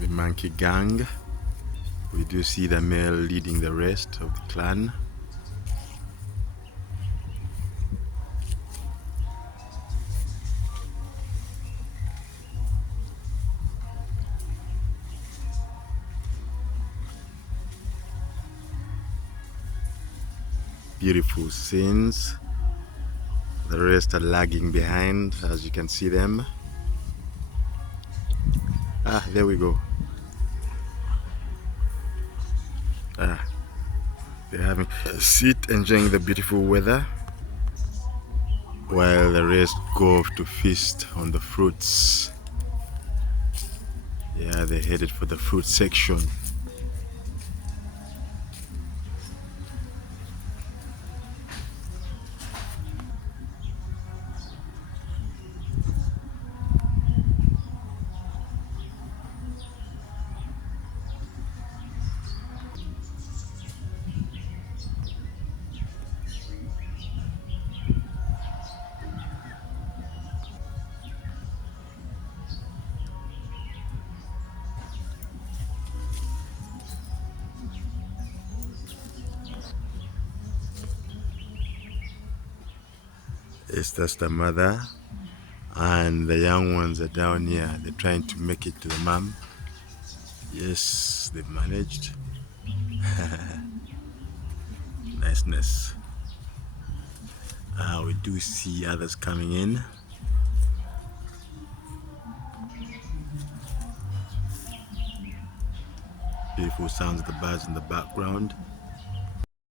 the monkey gang. We do see the male leading the rest of the clan. Beautiful scenes. The rest are lagging behind, as you can see them. There we go. They're having a seat, enjoying the beautiful weather, while the rest go off to feast on the fruits. Yeah, they're headed for the fruit section. It's just the mother, and the young ones are down here. They're trying to make it to the mom. Yes, they've managed. Niceness. We do see others coming in. Beautiful sounds of the birds in the background.